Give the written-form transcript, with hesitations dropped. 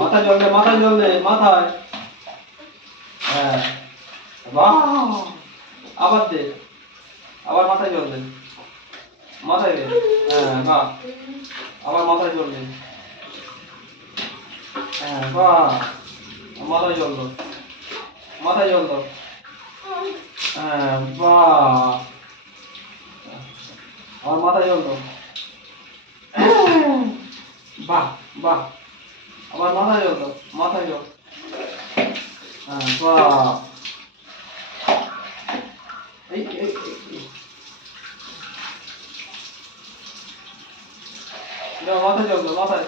মাথায় জল দে মাথায়। হ্যাঁ বাহ, আবার দে, আবার মাথায় জল দে, মাথায় দে। হ্যাঁ বাহ, আবার মাথায় জল দে। হ্যাঁ বাহ, মাথায় জল দাও, মাথায় জল দাও। হ্যাঁ বাহ, আবার মাথায় জল দাও। বাহ বাহ, আবার মাথায় জল দাও, মাথায় জল। হ্যাঁ বাহ, এই দাও, মাথায় জল দাও, মাথায়।